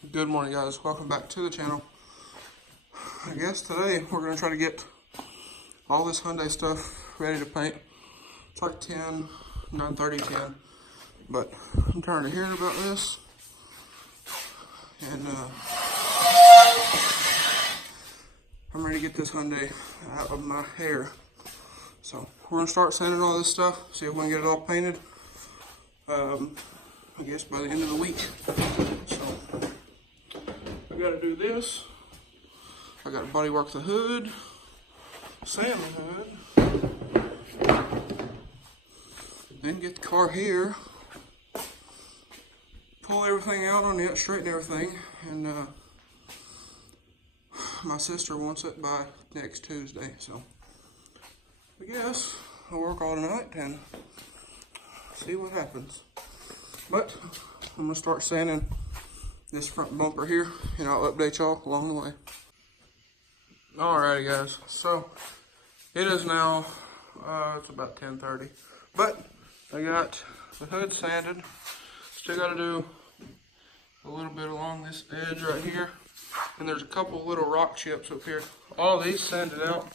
Good morning, guys. Welcome back to the channel. I guess today we're going to try to get all this Hyundai stuff ready to paint. It's like 10, 9:30, 10. But I'm tired of hearing about this. And I'm ready to get this Hyundai out of my hair. So we're going to start sanding all this stuff, see if we can get it all painted. I guess by the end of the week. So I gotta do this. I gotta body work the hood, sand the hood, then get the car here, pull everything out on it, straighten everything, and my sister wants it by next Tuesday. So I guess I'll work all night and see what happens. But I'm gonna start sanding this front bumper here, and I'll update y'all along the way. Alrighty, guys. So it is now it's about 10:30, but I got the hood sanded. Still got to do a little bit along this edge right here, and there's a couple little rock chips up here. All these sanded out,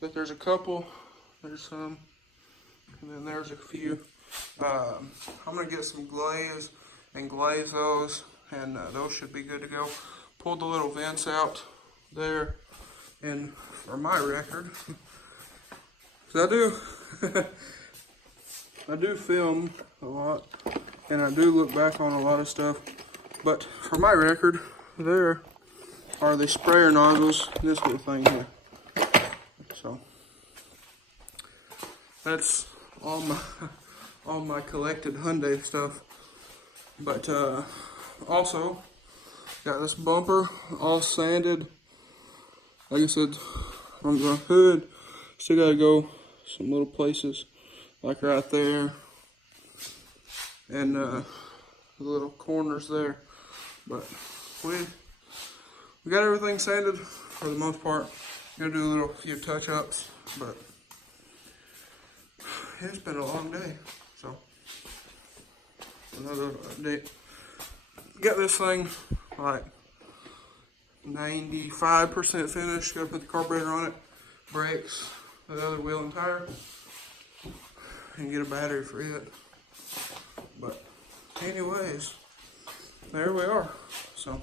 but there's a couple. There's some, and then there's a few. I'm going to get some glaze and glaze those, and those should be good to go. Pulled the little vents out there, and for my record, so I do film a lot, and I do look back on a lot of stuff, but for my record, there are the sprayer nozzles, this little thing here. So that's all my collected Hyundai stuff. But also got this bumper all sanded. Like I said, from the hood, still gotta go some little places like right there and the little corners there. But we got everything sanded for the most part. Gonna do a few touch-ups, but it's been a long day. So another update. Got this thing like 95% finished. Gotta put the carburetor on it, brakes, the other wheel and tire, and get a battery for it. But anyways, there we are. So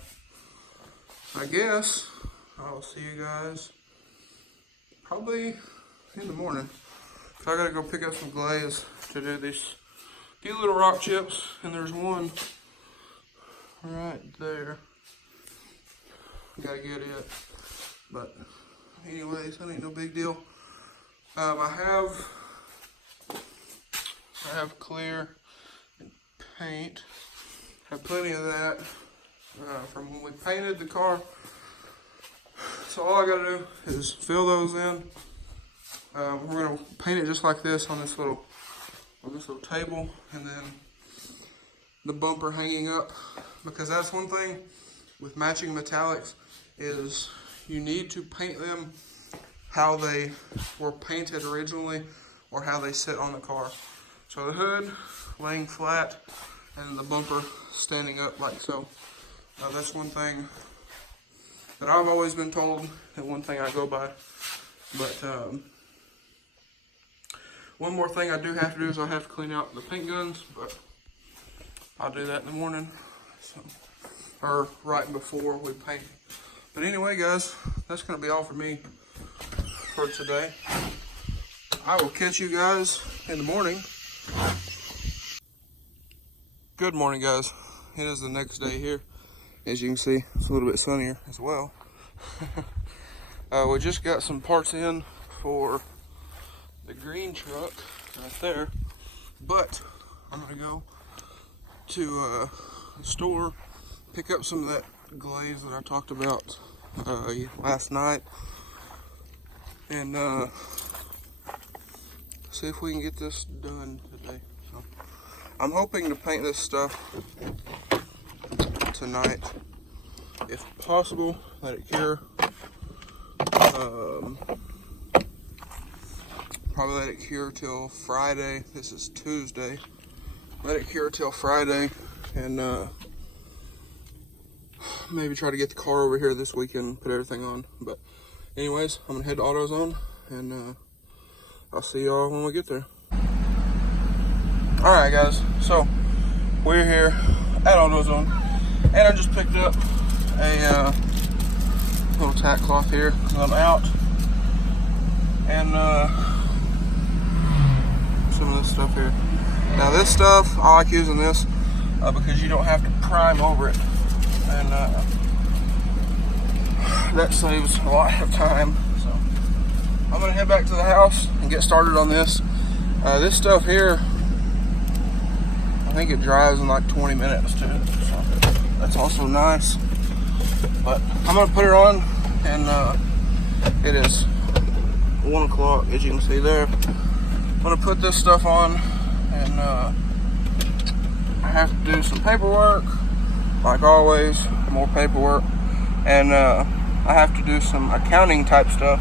I guess I'll see you guys probably in the morning. So I gotta go pick up some glaze to do these few little rock chips, and there's one right there. Gotta get it. But anyways, that ain't no big deal. I have clear and paint. Have plenty of that from when we painted the car. So all I gotta do is fill those in. We're gonna paint it just like this on this little table, and then the bumper hanging up, because that's one thing with matching metallics is you need to paint them how they were painted originally or how they sit on the car. So the hood laying flat and the bumper standing up like so. That's one thing that I've always been told, and one thing I go by. But one more thing I do have to do is I have to clean out the paint guns, but I'll do that in the morning, so, or right before we paint. But anyway, guys, that's going to be all for me for today. I will catch you guys in the morning. Good morning, guys. It is the next day here. As you can see, it's a little bit sunnier as well. We just got some parts in for the green truck right there, but I'm gonna go to the store, pick up some of that glaze that I talked about last night, and see if we can get this done today. So I'm hoping to paint this stuff tonight, if possible. Let it cure. Probably let it cure till Friday. This is Tuesday. Let it cure till Friday, and maybe try to get the car over here this weekend and put everything on. But anyways, I'm gonna head to AutoZone, and I'll see y'all when we get there. All right, guys, so we're here at AutoZone, and I just picked up a little tack cloth here because I'm out, and some of this stuff here. Now this stuff, I like using this because you don't have to prime over it, and that saves a lot of time. So I'm gonna head back to the house and get started on this. This stuff here, I think it dries in like 20 minutes too, so that's also nice. But I'm gonna put it on, and it is 1 o'clock, as you can see there. I'm gonna put this stuff on, and I have to do some paperwork, like always, more paperwork, and I have to do some accounting type stuff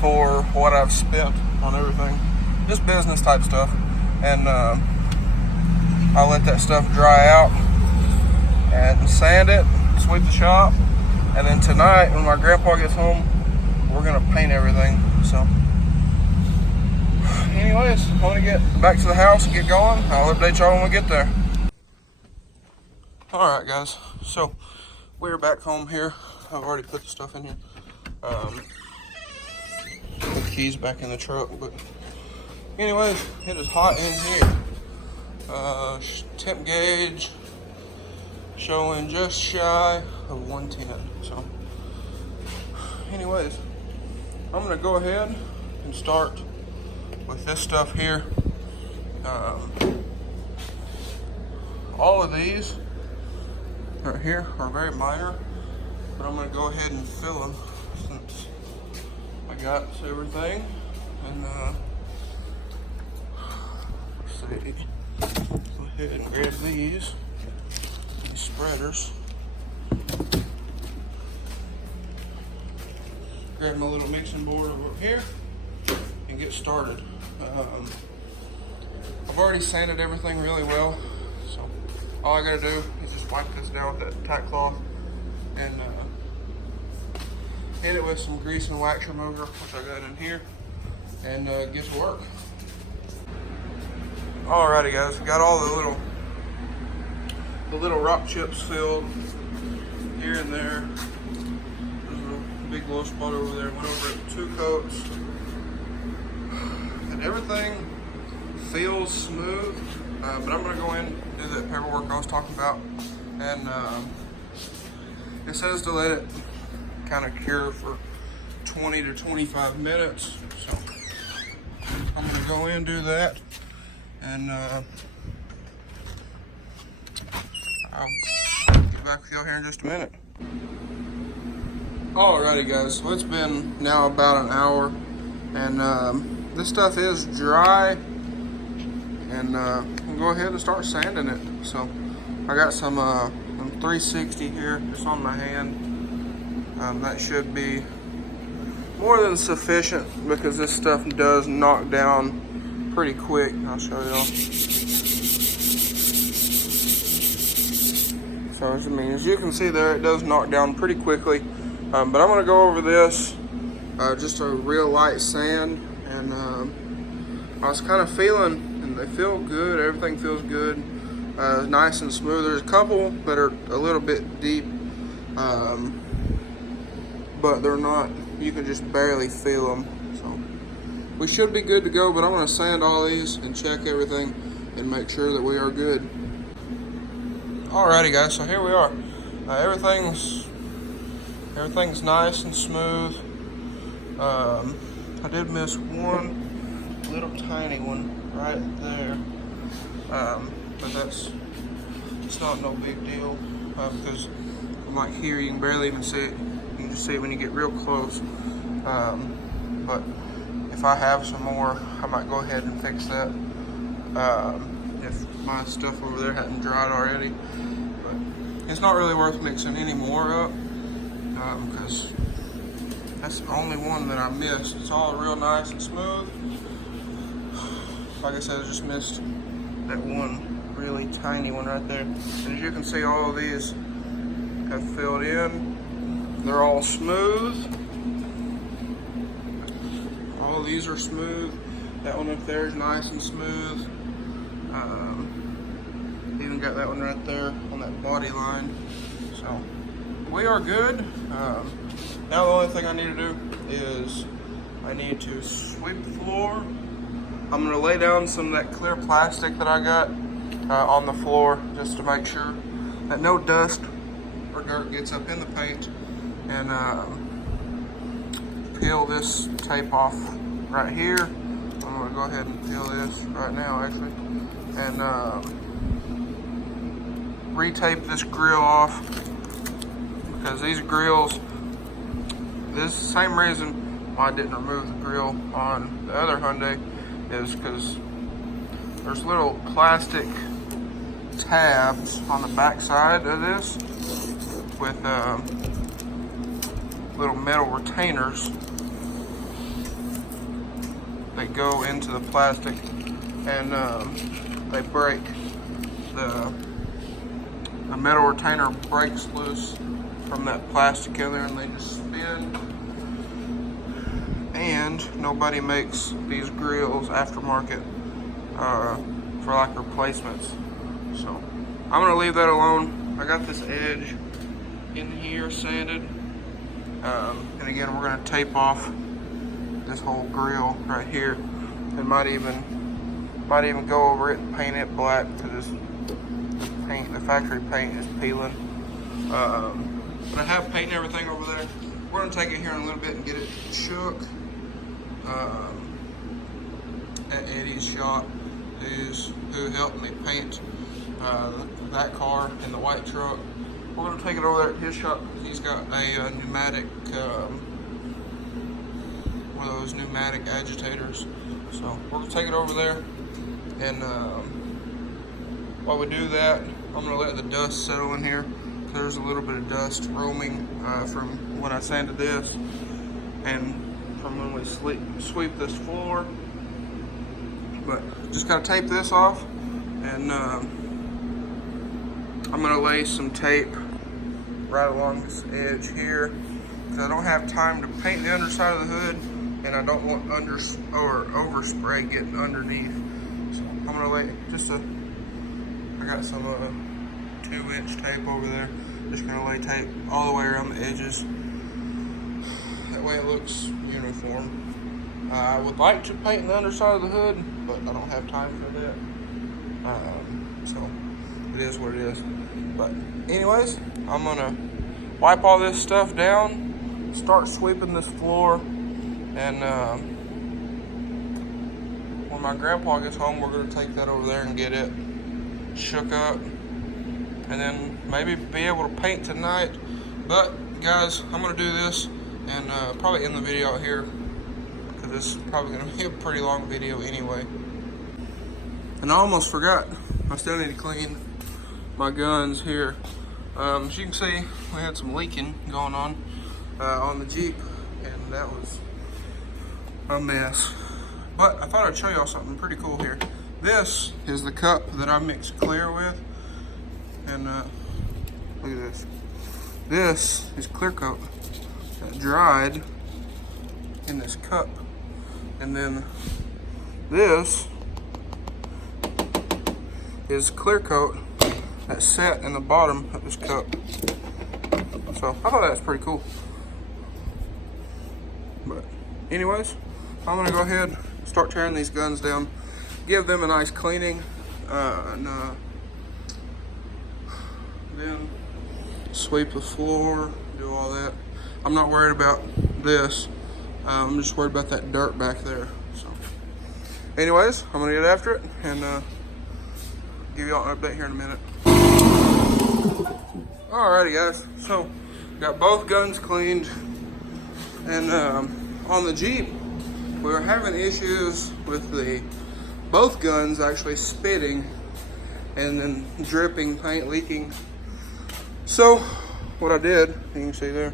for what I've spent on everything, just business type stuff, and I'll let that stuff dry out and sand it, sweep the shop, and then tonight when my grandpa gets home, we're gonna paint everything. So anyways, I'm gonna get back to the house and get going. I'll update y'all when we get there. All right, guys, so we're back home here. I've already put the stuff in here. Put the keys back in the truck, but anyways, it is hot in here. Temp gauge showing just shy of 110. So anyways, I'm gonna go ahead and start with this stuff here. All of these right here are very minor, but I'm gonna go ahead and fill them since I got everything. And let's see, go ahead and grab these spreaders. Grab my little mixing board over here and get started. I've already sanded everything really well, so all I gotta do is just wipe this down with that tack cloth and hit it with some grease and wax remover, which I got in here, and get to work. Alrighty, guys, got all the little rock chips filled here and there. There's a big low spot over there. Went over it 2 coats, and everything feels smooth. But I'm gonna go in and do that paperwork I was talking about, and it says to let it kind of cure for 20 to 25 minutes. So I'm gonna go in and do that, and I'll get back with y'all here in just a minute. Alrighty, guys, so it's been now about an hour, and this stuff is dry, and we'll go ahead and start sanding it. So I got some 360 here just on my hand. That should be more than sufficient because this stuff does knock down pretty quick. I'll show y'all. So as you can see there, it does knock down pretty quickly. But I'm gonna go over this, just a real light sand, and I was kind of feeling, and they feel good, everything feels good, nice and smooth. There's a couple that are a little bit deep, but they're not, you can just barely feel them. So we should be good to go, but I'm gonna sand all these and check everything and make sure that we are good. Alrighty, guys, so here we are. Everything's nice and smooth. I did miss one little tiny one right there, but it's not no big deal, because from like here you can barely even see it. You can just see it when you get real close. But if I have some more, I might go ahead and fix that. If my stuff over there hadn't dried already. But it's not really worth mixing any more up, because that's the only one that I missed. It's all real nice and smooth. Like I said, I just missed that one really tiny one right there. And as you can see, all of these have filled in. They're all smooth. All of these are smooth. That one up there is nice and smooth. Even got that one right there on that body line. So we are good. Now the only thing I need to do is I need to sweep the floor. I'm going to lay down some of that clear plastic that I got on the floor just to make sure that no dust or dirt gets up in the paint, and peel this tape off right here. I'm going to go ahead and peel this right now actually, and retape this grill off, because these grills, this is the same reason why I didn't remove the grill on the other Hyundai, is because there's little plastic tabs on the back side of this with little metal retainers that go into the plastic, and they break. The metal retainer breaks loose from that plastic in there, and they just spin. And nobody makes these grills aftermarket for like replacements. So I'm gonna leave that alone. I got this edge in here sanded, and again we're gonna tape off this whole grill right here, and might even go over it and paint it black, because the factory paint is peeling. But I have paint and everything over there. We're gonna take it here in a little bit and get it shook at Eddie's shop, who helped me paint that car in the white truck. We're gonna take it over there at his shop because he's got a pneumatic, one of those pneumatic agitators. So we're gonna take it over there, and while we do that, I'm gonna let the dust settle in here. There's a little bit of dust roaming from when I sanded this, and from when we sweep this floor. But just gotta tape this off, and I'm gonna lay some tape right along this edge here, because I don't have time to paint the underside of the hood, and I don't want overspray getting underneath. So I'm gonna lay I got some 2-inch tape over there. Just gonna lay tape all the way around the edges. That way it looks uniform. I would like to paint the underside of the hood, but I don't have time for that. So it is what it is. But anyways, I'm gonna wipe all this stuff down, start sweeping this floor, and when my grandpa gets home, we're gonna take that over there and get it shook up, and then maybe be able to paint tonight. But guys, I'm gonna do this and probably end the video out here, because this is probably gonna be a pretty long video anyway. And I almost forgot, I still need to clean my guns here. As you can see, we had some leaking going on the Jeep, and that was a mess. But I thought I'd show y'all something pretty cool here. This is the cup that I mixed clear with, and look at this. This is clear coat that dried in this cup, and then this is clear coat that set in the bottom of this cup. So I thought that was pretty cool. But anyways, I'm gonna go ahead and start tearing these guns down, give them a nice cleaning, and then sweep the floor, do all that. I'm not worried about this. I'm just worried about that dirt back there. So anyways, I'm gonna get after it and give y'all an update here in a minute. Alrighty guys, so got both guns cleaned, and on the Jeep we were having issues with both guns actually spitting and then dripping, paint leaking. So what I did, you can see there,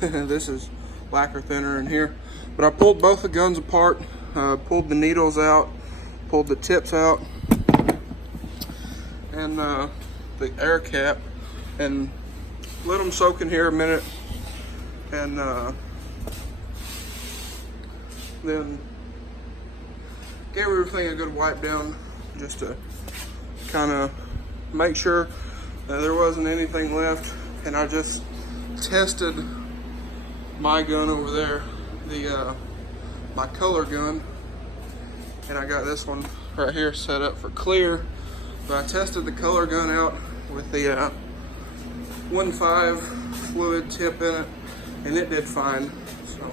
this is lacquer thinner in here, but I pulled both the guns apart, pulled the needles out, pulled the tips out, and the air cap, and let them soak in here a minute, and then gave everything a good wipe down just to kind of make sure that there wasn't anything left. And I just tested my gun over there, the my color gun, and I got this one right here set up for clear. But I tested the color gun out with the 1.5 fluid tip in it, and it did fine. So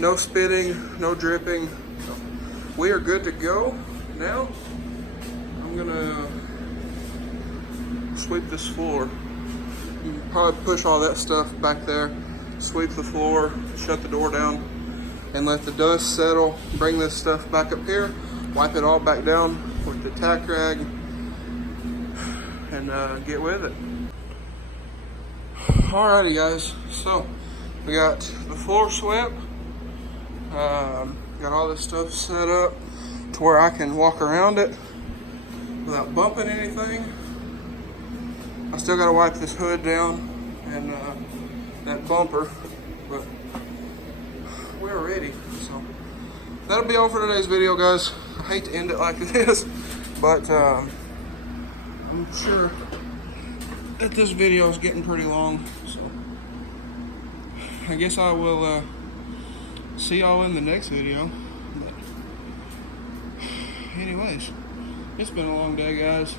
no spitting, no dripping. So we are good to go. Now I'm gonna sweep this floor. You can probably push all that stuff back there, sweep the floor, shut the door down, and let the dust settle. Bring this stuff back up here, wipe it all back down with the tack rag, and get with it. Alrighty guys, so we got the floor swept, got all this stuff set up to where I can walk around it without bumping anything. I still gotta wipe this hood down and that bumper, but we're ready. So that'll be all for today's video, guys. I hate to end it like this, but I'm sure that this video is getting pretty long, so I guess I will see y'all in the next video. But anyways, it's been a long day, guys.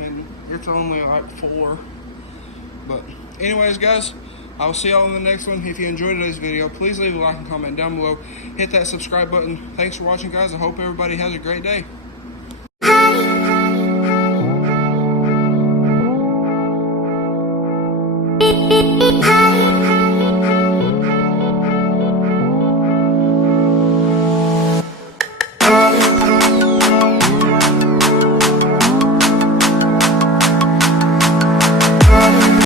And it's only like 4. But anyways, guys, I'll see y'all in the next one. If you enjoyed today's video, please leave a like and comment down below. Hit that subscribe button. Thanks for watching, guys. I hope everybody has a great day.